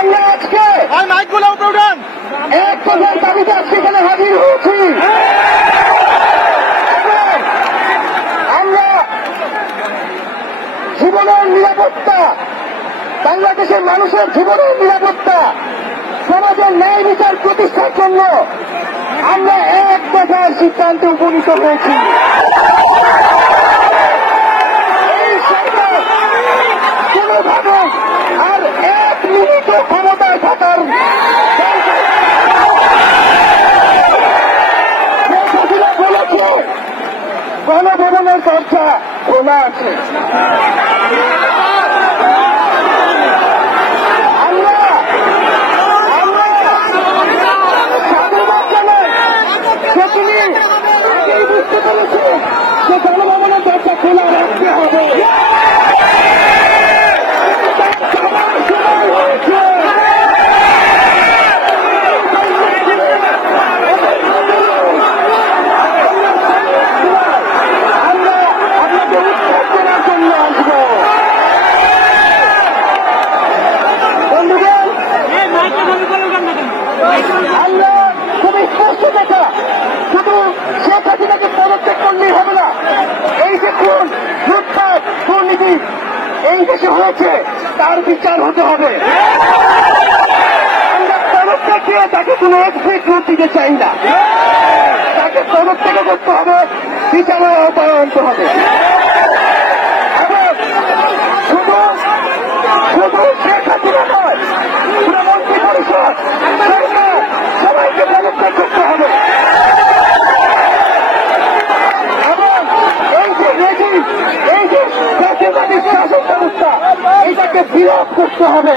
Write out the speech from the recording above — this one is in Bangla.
আমরা আজকে এক দফার দাবিতে আজকে এখানে হাজির হয়েছি। আমরা জীবনের নিরাপত্তা, বাংলাদেশের মানুষের জীবনের নিরাপত্তা, সমাজের ন্যায় বিচার প্রতিষ্ঠার জন্য আমরা এক দফার সিদ্ধান্তে উপনীত হয়েছি। এই সরকার কোনোভাবে আর এক মিনিটও ক্ষমতায় থাকার বলেছে গণভবনের দরজা খোলা আছে। বুঝতে পেরেছি যে গণভবনের দরজা খোলা রাখতে হবে। আমরা আপনাকে উৎখাত করার জন্য আসবো। বন্ধুগণ, আমরা খুবই স্পষ্ট কথা, শুধু শেখ হাসিনাকে পদত্যাগ করলেই হবে না। এই যে খুন, লুটপাট, দুর্নীতি এই দেশে হয়েছে তার বিচার হতে হবে। আমরা পদত্যাগ দিয়ে তাকে কোনো এক্সিট রুট দিতে চাই না। তাকে পদত্যাগ করতে হবে, বিচারের আওতায় আনতে হবে। এবং শুধু শেখ হাসিনা নয়, পুরো মন্ত্রী পরিষদ, সরকার সবাইকে পদত্যাগ করতে হবে। এই যে জাতীয়তাবাদী শাসন ব্যবস্থা, এটাকে বিরোধ করতে হবে।